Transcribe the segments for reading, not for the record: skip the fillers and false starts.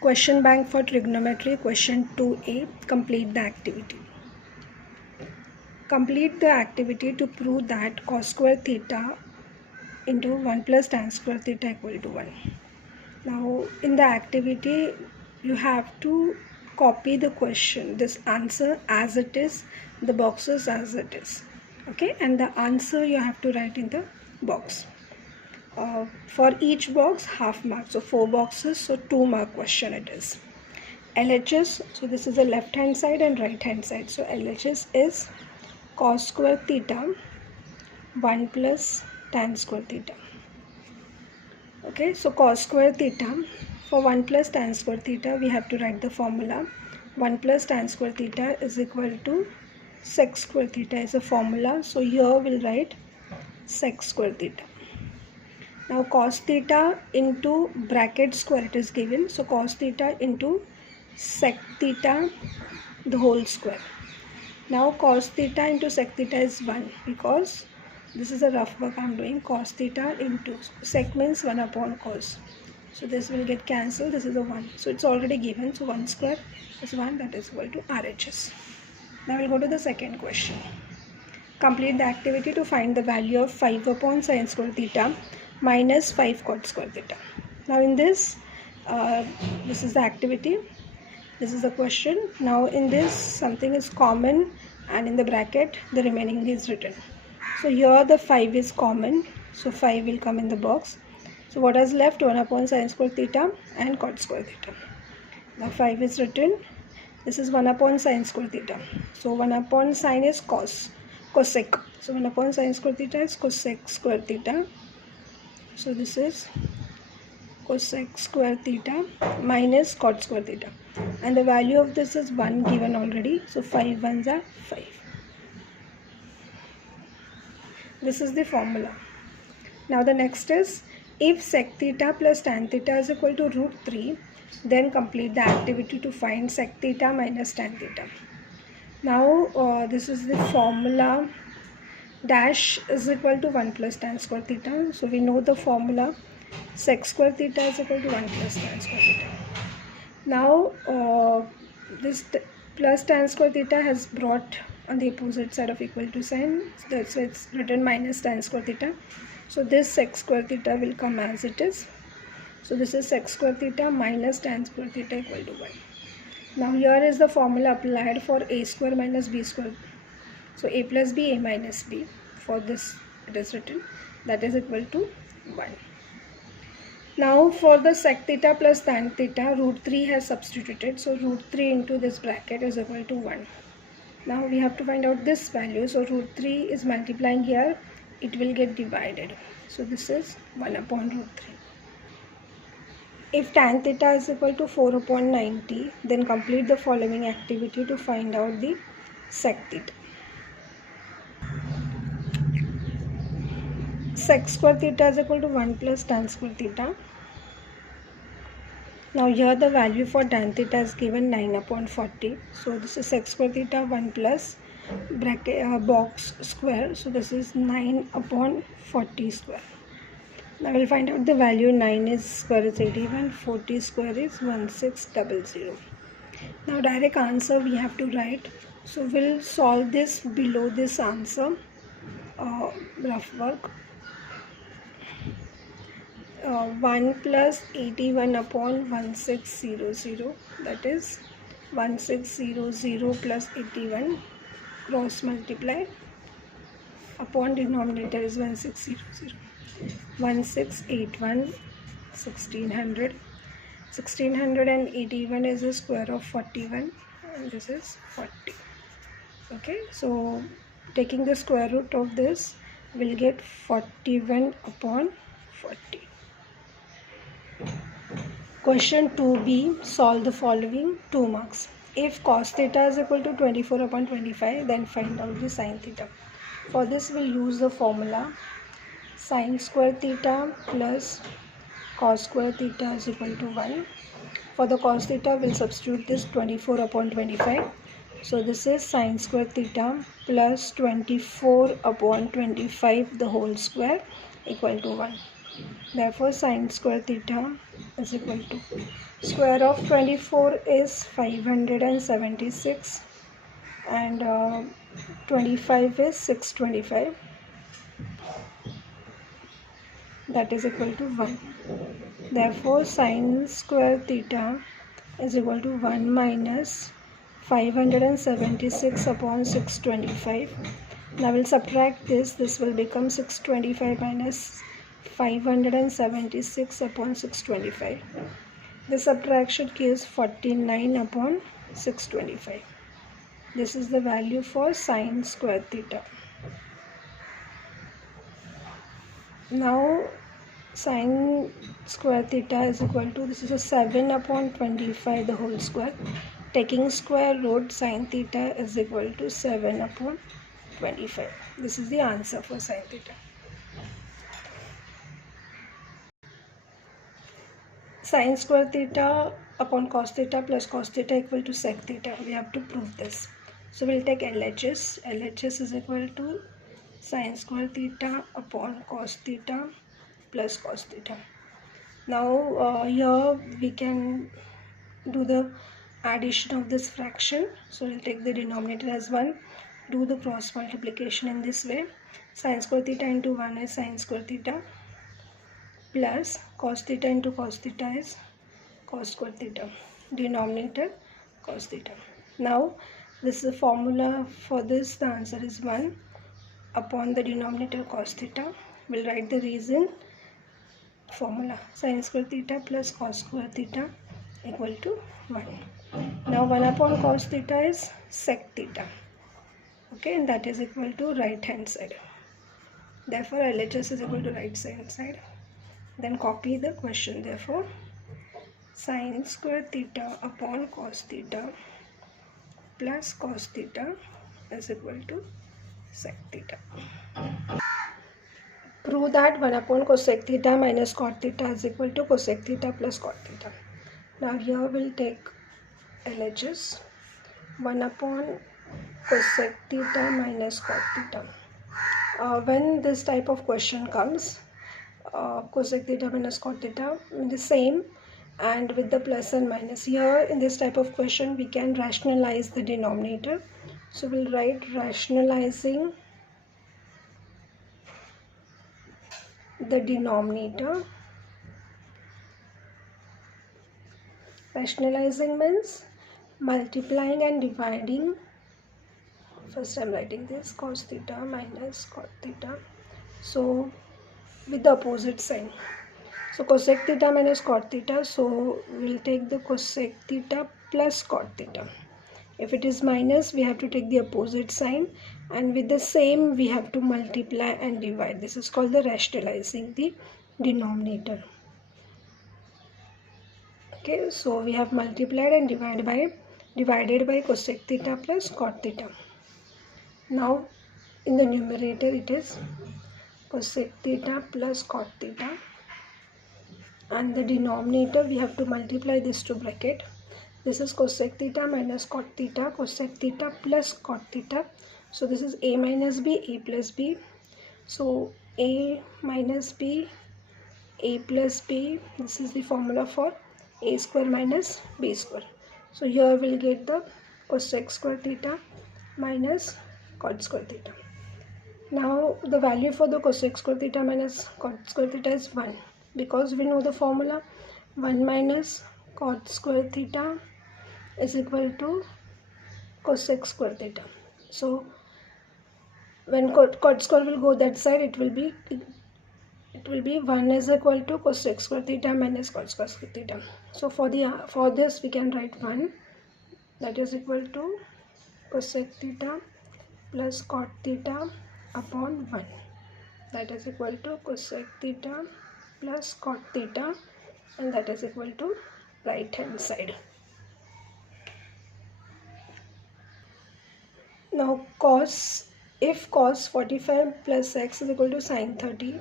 Question bank for trigonometry, question 2a. Complete the activity. Complete the activity to prove that cos square theta into 1 plus tan square theta equal to 1. Now in the activity you have to copy the question, this answer as it is, the boxes as it is. Okay, and the answer you have to write in the box. For each box half mark, so 4 boxes, so 2 mark question it is. LHS, so this is the left hand side and right hand side, so LHS is cos square theta 1 plus tan square theta. Okay, so cos square theta, for 1 plus tan square theta we have to write the formula. 1 plus tan square theta is equal to sec square theta is a formula, so here we'll write sec square theta. Now cos theta into bracket square it is given, so cos theta into sec theta the whole square. Now cos theta into sec theta is 1 because this is a rough work I am doing. Cos theta into sec means 1 upon cos, so this will get cancelled, this is a 1, so it's already given, so 1 square is 1, that is equal to RHS. Now we'll go to the second question. Complete the activity to find the value of 5 upon sin square theta minus 5 cot square theta. Now in this, this is the activity, this is the question. Now in this something is common and in the bracket the remaining is written. So here the 5 is common, so 5 will come in the box. So what is left? 1 upon sin square theta and cot square theta. Now 5 is written, this is 1 upon sin square theta. So 1 upon sin is cosec. So 1 upon sin square theta is cosec square theta. So this is cosec square theta minus cot square theta. And the value of this is 1 given already. So 5 ones are 5. This is the formula. Now the next is, if sec theta plus tan theta is equal to root 3, then complete the activity to find sec theta minus tan theta. Now this is the formula. Dash is equal to 1 plus tan square theta. So we know the formula, sec square theta is equal to 1 plus tan square theta. Now this plus tan square theta has brought on the opposite side of equal to sign, that's why it's written minus tan square theta. So this sec square theta will come as it is. So this is sec square theta minus tan square theta equal to 1. Now here is the formula applied for a square minus b square. So a plus b, a minus b, for this it is written, that is equal to 1. Now for the sec theta plus tan theta, root 3 has substituted, so root 3 into this bracket is equal to 1. Now we have to find out this value, so root 3 is multiplying here, it will get divided, so this is 1 upon root 3. If tan theta is equal to 4 upon 90, then complete the following activity to find out the sec theta. Sec square theta is equal to 1 plus tan square theta. Now here the value for tan theta is given 9 upon 40. So this is sec square theta 1 plus bracket box square. So this is 9 upon 40 square. Now we'll find out the value. 9 is square is 81, 40 square is 1600. Now direct answer we have to write. So we'll solve this below this answer. Rough work. 1 plus 81 upon 1600, that is 1600 plus 81, cross multiply, upon denominator is 1600, 1681, 1600, 1681 is the square of 41 and this is 40. Okay, so taking the square root of this we'll get 41 upon 40. Question 2b, solve the following, 2 marks. If cos theta is equal to 24 upon 25, then find out the sin theta. For this we'll use the formula sin square theta plus cos square theta is equal to 1. For the cos theta we'll substitute this 24 upon 25. So this is sin square theta plus 24 upon 25 the whole square equal to 1. Therefore sin square theta is equal to Square of 24 is 576 and 25 is 625, that is equal to 1. Therefore sine square theta is equal to 1 minus 576 upon 625. Now we'll subtract this will become 625 minus 576 upon 625. The subtraction gives 49 upon 625. This is the value for sine square theta. Now sine square theta is equal to, this is a 7 upon 25 the whole square. Taking square root, sine theta is equal to 7 upon 25. This is the answer for sine theta. Sine square theta upon cos theta plus cos theta equal to sec theta. We have to prove this. So we'll take LHS. LHS is equal to sine square theta upon cos theta plus cos theta. Now here we can do the addition of this fraction. So we'll take the denominator as 1. Do the cross multiplication in this way. Sine square theta into 1 is sine square theta, plus cos theta into cos theta is cos square theta. Denominator cos theta. Now this is the formula for this. The answer is 1 upon the denominator cos theta. We'll write the reason. Formula sine square theta plus cos square theta equal to 1. Now 1 upon cos theta is sec theta. Okay, and that is equal to right hand side. Therefore LHS is equal to right hand side. Then copy the question. Therefore sine square theta upon cos theta plus cos theta is equal to sec theta. Prove that 1 upon cosec theta minus cot theta is equal to cosec theta plus cot theta. Now here we'll take LHS. 1 upon cosec theta minus cot theta. When this type of question comes, cosec theta minus cot theta the same, and with the plus and minus. Here in this type of question we can rationalize the denominator. So we'll write rationalizing the denominator. Rationalizing means multiplying and dividing. First I'm writing this cos theta minus cot theta, so with the opposite sign. So cosec theta minus cot theta, so we'll take the cosec theta plus cot theta. If it is minus, we have to take the opposite sign, and with the same we have to multiply and divide. This is called the rationalizing the denominator. Okay, so we have multiplied and divided by cosec theta plus cot theta. Now in the numerator it is cosec theta plus cot theta, and the denominator we have to multiply this to bracket. This is cosec theta minus cot theta, cosec theta plus cot theta. So this is a minus b, a plus b. So a minus b, a plus b. This is the formula for a square minus b square. So here we'll get the cosec square theta minus cot square theta. Now the value for the cosec square theta minus cot square theta is 1, because we know the formula. 1 minus cot square theta is equal to cosec square theta. So when cot square will go that side, it will be 1 is equal to cosec square theta minus cot square theta. So for this we can write 1, that is equal to cosec theta plus cot theta upon 1, that is equal to cosec theta plus cot theta, and that is equal to right hand side. Now if cos 45 plus x is equal to sin 30,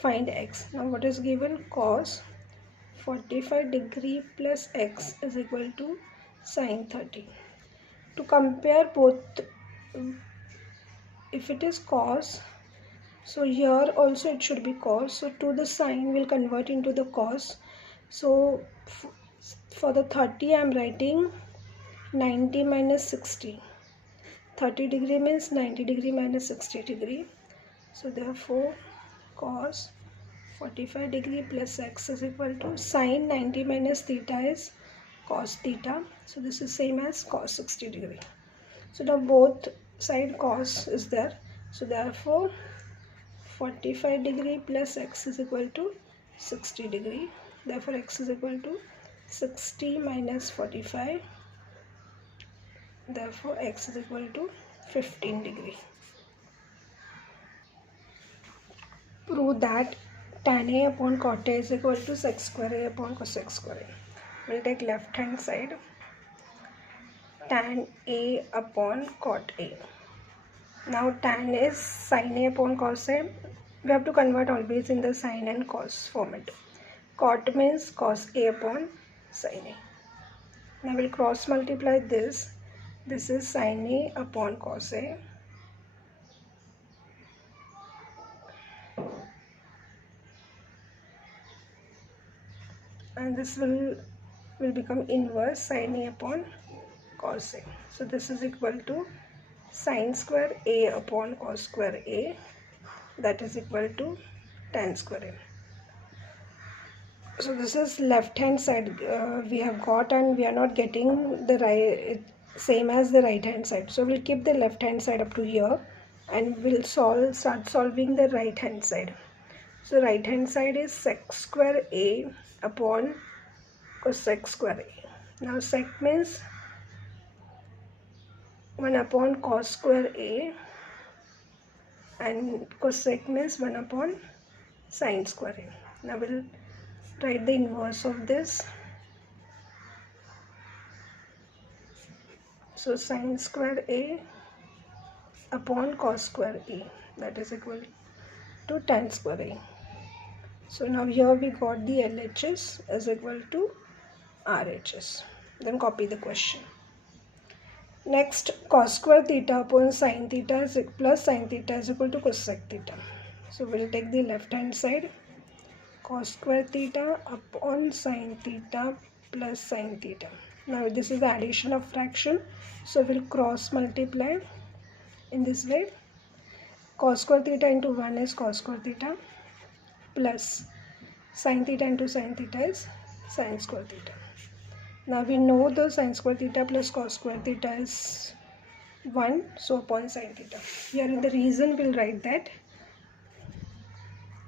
find x. Now what is given? Cos 45 degree plus x is equal to sin 30. To compare both, if it is cos, so here also it should be cos. So to the sine will convert into the cos. So for the 30 I am writing 90 minus 60. 30 degree means 90 degree minus 60 degree. So therefore cos 45 degree plus x is equal to sin 90 minus theta is cos theta. So this is same as cos 60 degree. So now both side cos is there. So therefore 45 degree plus x is equal to 60 degree. Therefore x is equal to 60 minus 45. Therefore x is equal to 15 degree. Prove that tan A upon cot A is equal to sec square A upon cosec square A. We'll take left hand side. Tan A upon cot A. Now tan is sin A upon cos A. We have to convert always in the sin and cos format. Cot means cos A upon sin A. Now we'll cross multiply this. This is sin A upon cos A. And this will become inverse sin A upon cos A. So this is equal to sin square A upon cos square A, that is equal to tan square A. So this is left hand side we have got, and we are not getting the right same as the right hand side. So we'll keep the left hand side up to here, and we'll start solving the right hand side. So right hand side is sec square A upon cosec square A. Now sec means 1 upon cos square A, and cosec means 1 upon sin square A. Now we'll write the inverse of this. So sin square A upon cos square A, that is equal to tan square A. So now here we got the LHS is equal to RHS. Then copy the question. Next, cos square theta upon sin theta is plus sin theta is equal to cosec theta. So we'll take the left hand side. Cos square theta upon sin theta plus sin theta. Now this is the addition of fraction. So we'll cross multiply in this way. Cos square theta into 1 is cos square theta, plus sin theta into sin theta is sin square theta. Now we know the sin square theta plus cos square theta is 1, so upon sin theta. Here in the reason we'll write that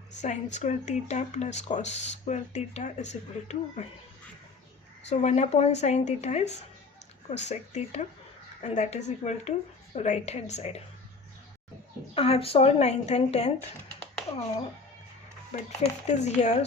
sin square theta plus cos square theta is equal to 1. So 1 upon sin theta is cosec theta, and that is equal to right hand side. I have solved 9th and 10th, but 5th is here.